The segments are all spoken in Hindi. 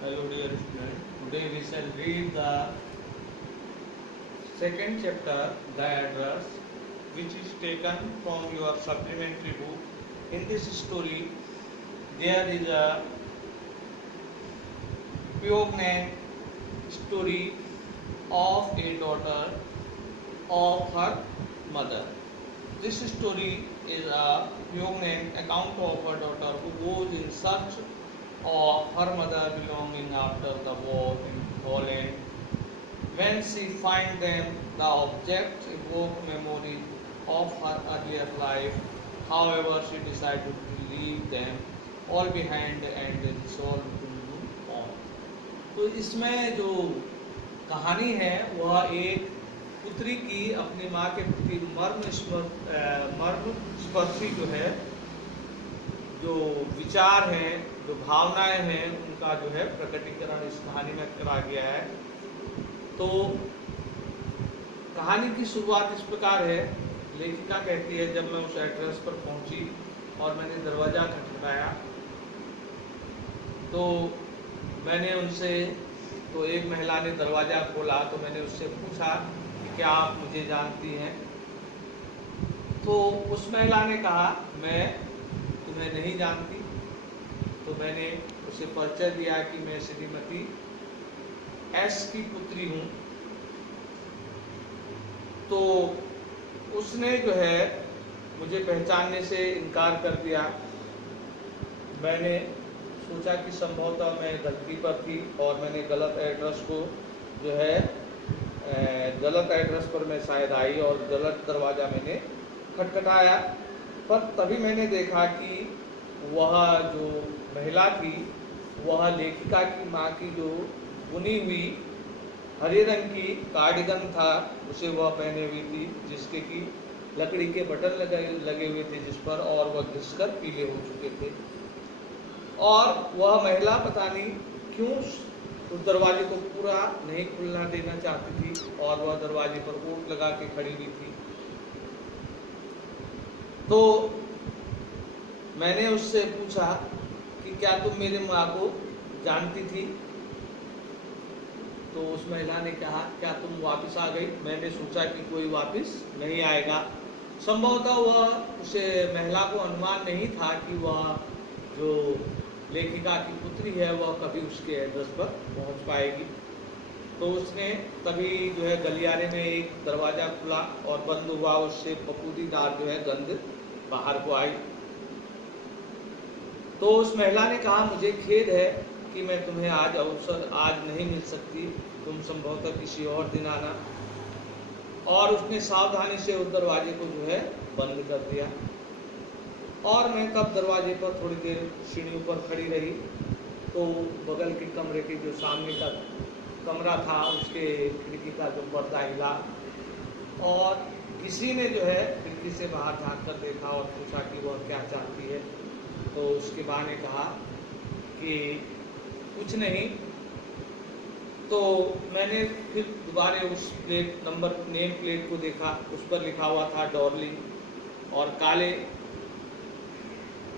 Hello dear student. Today we shall read the second chapter, The Address, which is taken from your supplementary book. In this story, there is a poignant story of a daughter of her mother. This story is a poignant account of a daughter who goes in search of her mother belonging after the war in Poland. When she finds them, the objects evoke memories of her earlier life. However, she decided to leave them all behind and resolve to move on. तो इसमें जो कहानी है वह एक पुत्री की अपनी माँ के प्रति मर्म स्पर्शी जो है, जो विचार हैं, जो भावनाएं हैं, उनका जो है प्रकटीकरण इस कहानी में करा गया है। तो कहानी की शुरुआत इस प्रकार है। लेखिका कहती है, जब मैं उस एड्रेस पर पहुंची और मैंने दरवाजा खटखटाया तो मैंने उनसे, तो एक महिला ने दरवाजा खोला तो मैंने उससे पूछा कि क्या आप मुझे जानती हैं। तो उस महिला ने कहा, मैं तुम्हें नहीं जानती। तो मैंने उसे परिचय दिया कि मैं श्रीमती एस की पुत्री हूँ। तो उसने जो है मुझे पहचानने से इनकार कर दिया। मैंने सोचा कि संभवतः मैं गलती पर थी और मैंने गलत एड्रेस को जो है गलत एड्रेस पर मैं शायद आई और गलत दरवाज़ा मैंने खटखटाया। पर तभी मैंने देखा कि वह जो महिला थी वह लेखिका की माँ की जो बुनी हुई हरे रंग की कार्डिगन था उसे वह पहने हुई थी, जिसके की लकड़ी के बटन लगे हुए थे जिस पर, और वह घिसकर पीले हो चुके थे। और वह महिला पता नहीं क्यों उस दरवाजे को पूरा नहीं खुलना देना चाहती थी और वह दरवाजे पर ओट लगा के खड़ी हुई थी। तो मैंने उससे पूछा कि क्या तुम मेरी माँ को जानती थी। तो उस महिला ने कहा, क्या तुम वापस आ गई। मैंने सोचा कि कोई वापस नहीं आएगा। संभवतः वह उसे महिला को अनुमान नहीं था कि वह जो लेखिका की पुत्री है वह कभी उसके एड्रेस पर पहुंच पाएगी। तो उसने तभी जो है गलियारे में एक दरवाज़ा खुला और बंद हुआ, उससे फफूंदीदार जो है गंध बाहर को आई। तो उस महिला ने कहा, मुझे खेद है कि मैं तुम्हें आज नहीं मिल सकती, तुम संभवतः किसी और दिन आना। और उसने सावधानी से उस दरवाजे को जो है बंद कर दिया। और मैं तब दरवाजे पर थोड़ी देर सीढ़ियों पर खड़ी रही तो बगल के कमरे के जो सामने का कमरा था उसके खिड़की का जो पर्दा हिला और किसी ने जो है खिड़की से बाहर झाँक कर देखा और पूछा कि वह क्या चाहती है। तो उसके माँ ने कहा कि कुछ नहीं। तो मैंने फिर दोबारा उस नेम प्लेट को देखा, उस पर लिखा हुआ था डॉर्लिंग और काले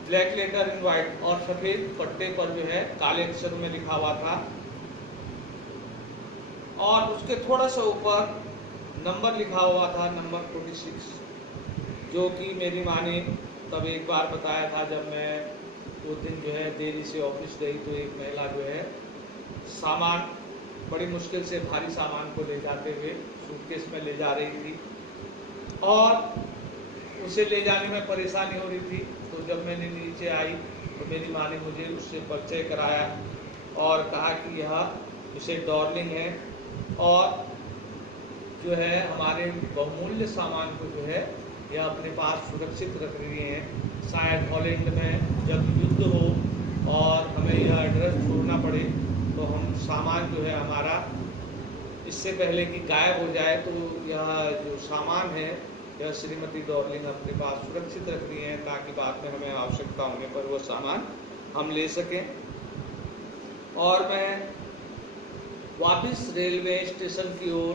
ब्लैक लेटर इन वाइट और सफेद पट्टे पर जो है काले अक्षर में लिखा हुआ था। और उसके थोड़ा सा ऊपर नंबर लिखा हुआ था, नंबर 46, जो कि मेरी माँ ने तब एक बार बताया था जब मैं वो दिन जो है देरी से ऑफिस गई तो एक महिला जो है सामान, बड़ी मुश्किल से भारी सामान को ले जाते हुए सूटकेस में ले जा रही थी और उसे ले जाने में परेशानी हो रही थी। तो जब मैंने नीचे आई तो मेरी माँ ने मुझे उससे परिचय कराया और कहा कि यह उसे डॉर्लिंग है और जो है हमारे बहुमूल्य सामान को जो है यह अपने पास सुरक्षित रख रही हैं। शायद हॉलैंड में जब युद्ध हो और हमें यह एड्रेस छोड़ना पड़े तो हम सामान जो है हमारा इससे पहले कि गायब हो जाए, तो यह जो सामान है यह श्रीमती डॉर्लिंग अपने पास सुरक्षित रख रही हैं ताकि बाद में हमें आवश्यकता होने पर वह सामान हम ले सकें। और मैं वापस रेलवे स्टेशन की ओर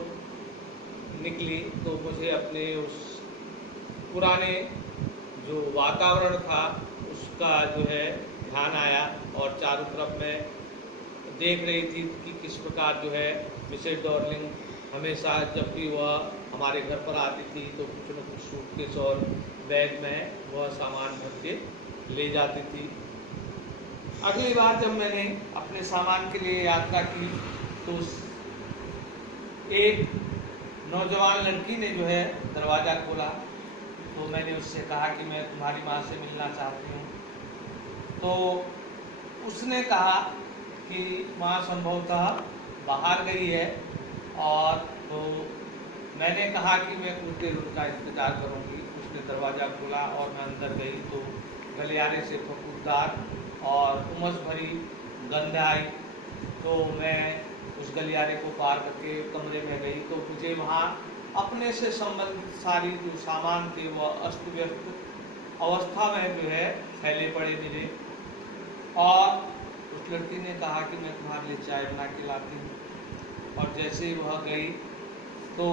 निकली तो मुझे अपने उस पुराने जो वातावरण था उसका जो है ध्यान आया और चारों तरफ मैं देख रही थी कि किस प्रकार जो है मिसेस डॉर्लिंग हमेशा जब भी वह हमारे घर पर आती थी तो कुछ न कुछ सूटकेस और बैग में वह सामान भर के ले जाती थी। अगली बार जब मैंने अपने सामान के लिए यात्रा की तो एक नौजवान लड़की ने जो है दरवाज़ा खोला, तो मैंने उससे कहा कि मैं तुम्हारी माँ से मिलना चाहती हूँ। तो उसने कहा कि माँ संभवतः बाहर गई है, और तो मैंने कहा कि मैं कुछ देर उनका इंतज़ार करूँगी। उसने दरवाज़ा खोला और मैं अंदर गई तो गलियारे से फूफूदार और उमस भरी गंध आई। तो मैं उस गलियारे को पार करके कमरे में गई तो मुझे वहाँ अपने से संबंधित सारी जो सामान थे वह अस्त व्यस्त अवस्था में जो है फैले पड़े मिले। और उस लड़की ने कहा कि मैं तुम्हारे लिए चाय बना के लाती हूँ। और जैसे वह गई तो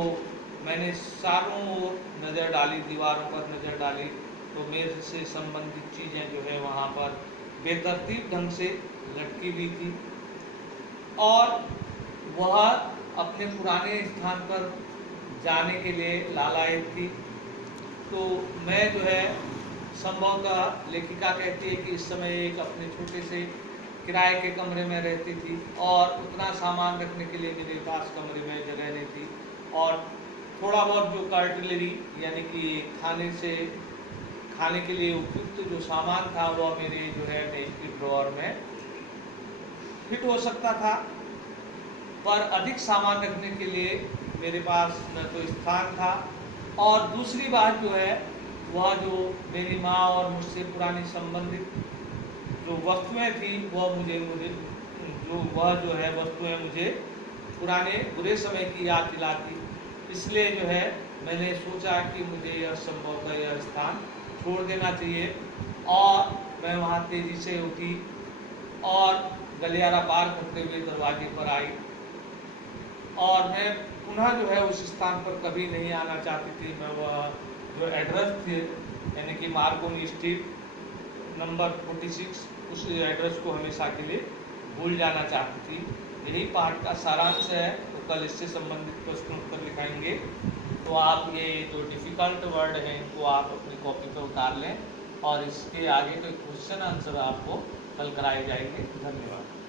मैंने चारों ओर नज़र डाली, दीवारों पर नज़र डाली, तो मेरे से संबंधित चीज़ें जो है वहाँ पर बेतरतीब ढंग से लटकी हुई थी। और वह अपने पुराने स्थान पर जाने के लिए लालायित थी। तो मैं जो है संभवतः लेखिका कहती है कि इस समय एक अपने छोटे से किराए के कमरे में रहती थी और उतना सामान रखने के लिए मेरे पास कमरे में जगह नहीं थी। और थोड़ा बहुत जो कार्टिलरी यानी कि खाने के लिए उपयुक्त जो सामान था वह मेरे जो है मेज की ड्रॉअर में फिट हो सकता था, पर अधिक सामान रखने के लिए मेरे पास न तो स्थान था। और दूसरी बात जो है वह जो मेरी माँ और मुझसे पुरानी संबंधित जो वस्तुएं थी वह मुझे जो है वस्तुएं मुझे पुराने बुरे समय की याद दिलाती। इसलिए जो है मैंने सोचा कि मुझे यह संभवतः यह स्थान छोड़ देना चाहिए। और मैं वहाँ तेज़ी से उठी और गलियारा पार करते हुए दरवाजे पर आई। और मैं पुनः जो है उस स्थान पर कभी नहीं आना चाहती थी। मैं वह जो एड्रेस थे यानी कि मार्कोनी स्ट्रीट नंबर 46 उस एड्रेस को हमेशा के लिए भूल जाना चाहती थी। यही पाठ का सारांश है। तो कल इससे संबंधित प्रश्न उत्तर लिखाएंगे। तो आप ये जो डिफ़िकल्ट वर्ड हैं इनको आप अपनी कॉपी पर उतार लें और इसके आगे कोई क्वेश्चन आंसर आपको कल कराए जाएंगे। धन्यवाद।